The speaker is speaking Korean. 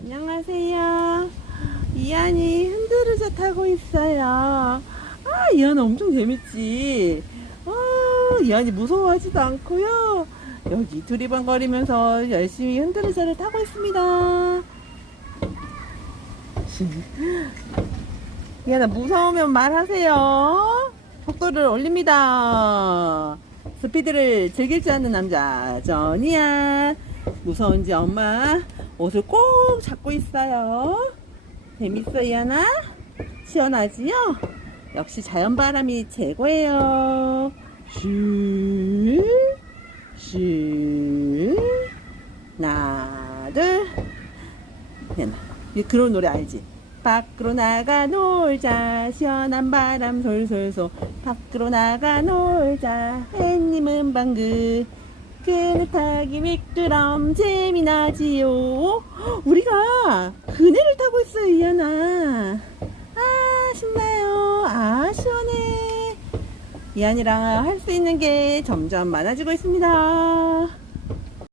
안녕하세요. 이한이 흔들의자 타고 있어요. 아, 이한아 엄청 재밌지? 아, 이한이 무서워하지도 않고요. 여기 두리번거리면서 열심히 흔들의자를 타고 있습니다. 이한아 무서우면 말하세요. 속도를 올립니다. 스피드를 즐길 줄 아는 남자 전이야. 무서운지 엄마 옷을 꼭 잡고 있어요. 재밌어 이하나? 시원하지요? 역시 자연바람이 최고예요. 슈, 슈, 하나, 둘. 그런 노래 알지? 밖으로 나가 놀자. 시원한 바람 솔솔솔. 밖으로 나가 놀자. 햇님은 방긋. 그네 타기 미끄럼 재미나지요. 우리가 그네를 타고 있어요 이하나 아 신나요? 아 시원해 이한이랑 할 수 있는 게 점점 많아지고 있습니다